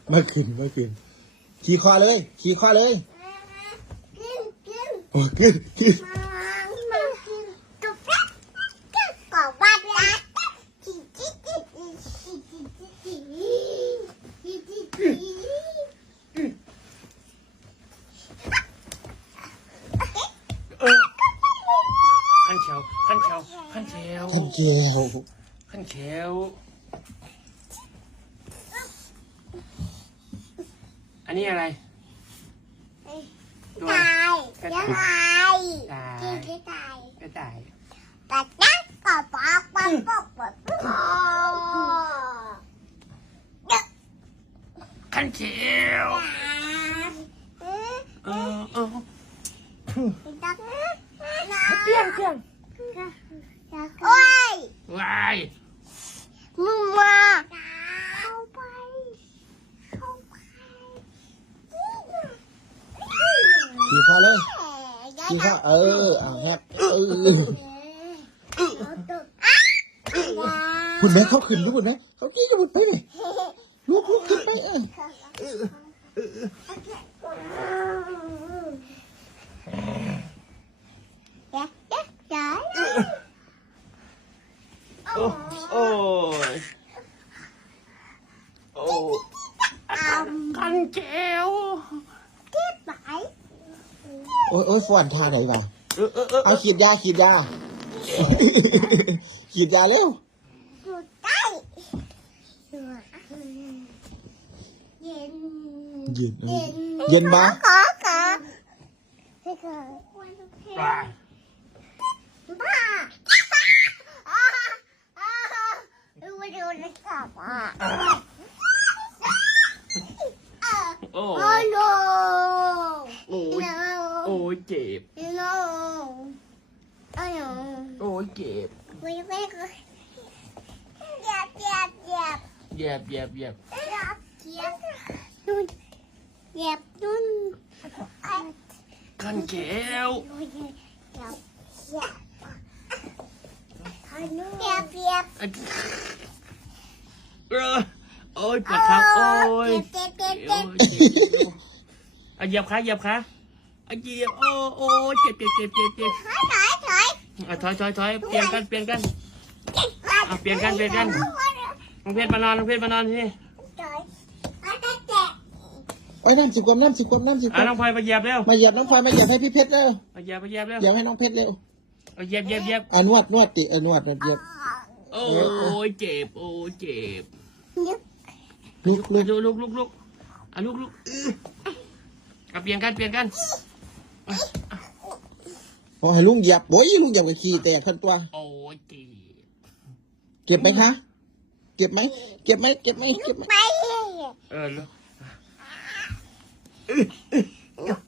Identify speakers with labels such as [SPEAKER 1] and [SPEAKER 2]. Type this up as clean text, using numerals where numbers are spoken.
[SPEAKER 1] ไม่ขึ้นขี่คอเลยโอ้ขึ้น
[SPEAKER 2] ขั้นเชลอันนี้อะไรตัวกระต่ายขั้นเชลเปลี่ยนวาย
[SPEAKER 1] ขี่คอเลยขี่คอแฮกคุณแม่เขาขึ้นทุกคนนะเขาจี้กันหมดไปเลยลุกขึ้นไป
[SPEAKER 2] ขั้นเชล
[SPEAKER 1] โอ้ยฝนทาไหนวะเอาฉีดยาฉีดยาเร็วเย็นบ้า
[SPEAKER 2] โอ้ยเจ็บโอ้ยเจ็บเหยียบขั้นเชลโอ้ยปวดขาโอ้ยเหยียบขาเหยียบโอ้ยเจ็บถอยเปลี่ยนกันน้องเพชรมานอนที่
[SPEAKER 1] ไอ้น้ำสิบกว่าน้ำ
[SPEAKER 2] น้องพลอยมาเหยียบเร็ว
[SPEAKER 1] มาเหยียบน้องพลอยมาเหยียบให้พี่เพชรเร็ว
[SPEAKER 2] มาเหยียบเร็ว
[SPEAKER 1] เหยียบให้น้องเพชรเร็ว
[SPEAKER 2] เหยียบ
[SPEAKER 1] นวดตินวดเหยียบ
[SPEAKER 2] โอ้ยเจ็บ
[SPEAKER 1] ลุก
[SPEAKER 2] ลุกเปลี่ยนกัน
[SPEAKER 1] โอ้ยลุงเหยียบกับขี้แตกทันตัว
[SPEAKER 2] โอ้ย
[SPEAKER 1] เจ็บไหมคะเจ็บไหม
[SPEAKER 2] ลูก